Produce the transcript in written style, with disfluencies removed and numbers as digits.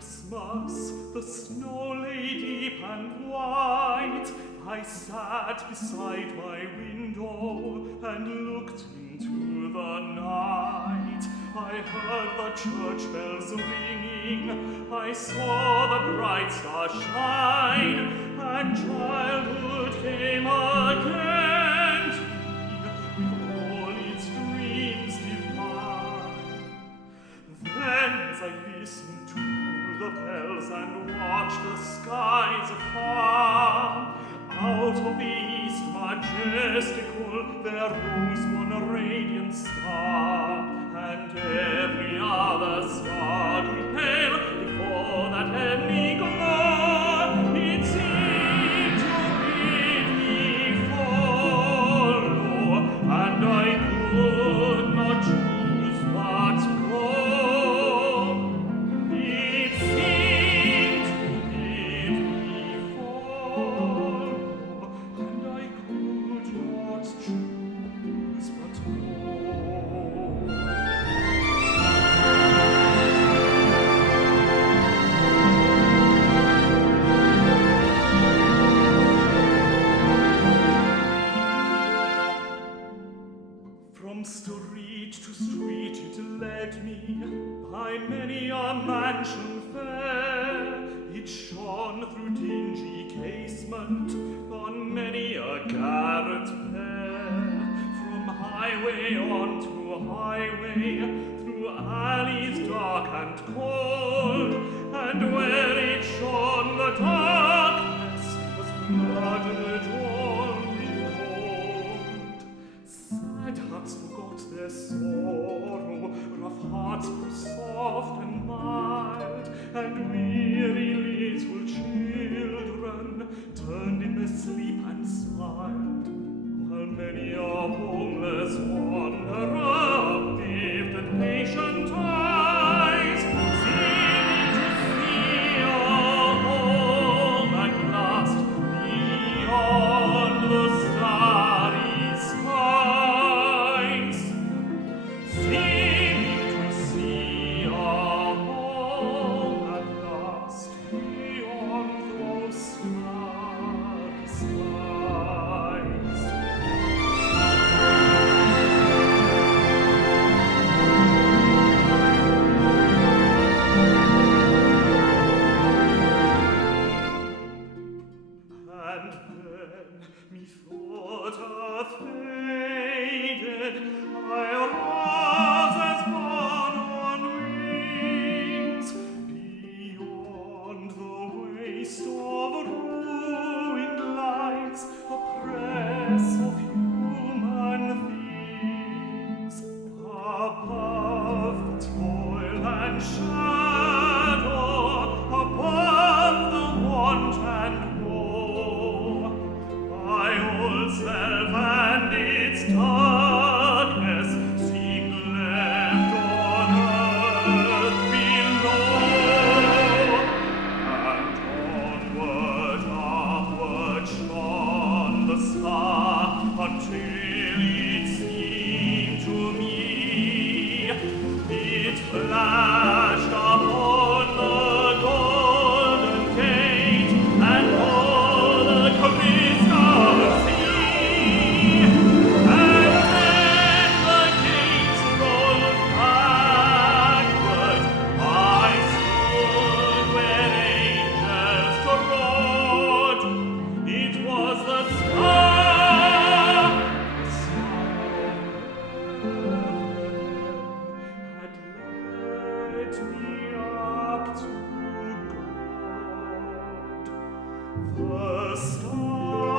Christmas, the snow lay deep and white. I sat beside my window and looked into the night. I heard the church bells ringing, I saw the bright star shine, and childhood came again to me with all its dreams divine. Then as I listened to the bells and watched the skies afar, out of the east majestical there rose one radiant star, and every other star grew pale before that heavenly glow. It seemed to bid me follow, and I could not choose but go. It seemed to bid me follow, and I could not choose but go. From street to street it led me, by many a mansion fair. It shone through dingy casement, on many a garret pair. From highway on to highway, through alleys dark and cold, and where it shone the darkness was flooded all behold. Sad hearts forgot their sorrow, rough hearts grew soft and mild, and weary little children turned in their sleep and smiled, while many a homeless wanderer lived in patient eyes, seeming to see a home at last beyond the starry skies. Seeming to see a home at last beyond those starry skies. And then methought a faded I rose as borne on wings, beyond the waste of ruined lights, the press of human things, above the toil and shadow, above the want and woe, my old self and its darkness seemed left on earth below, and onward, upward shone the star, until it seemed to me it flashed upon the golden gate and o'er the crystal sea. And then the gates rolled backward, I stood where angels trod. It was the star had led me up to God. The star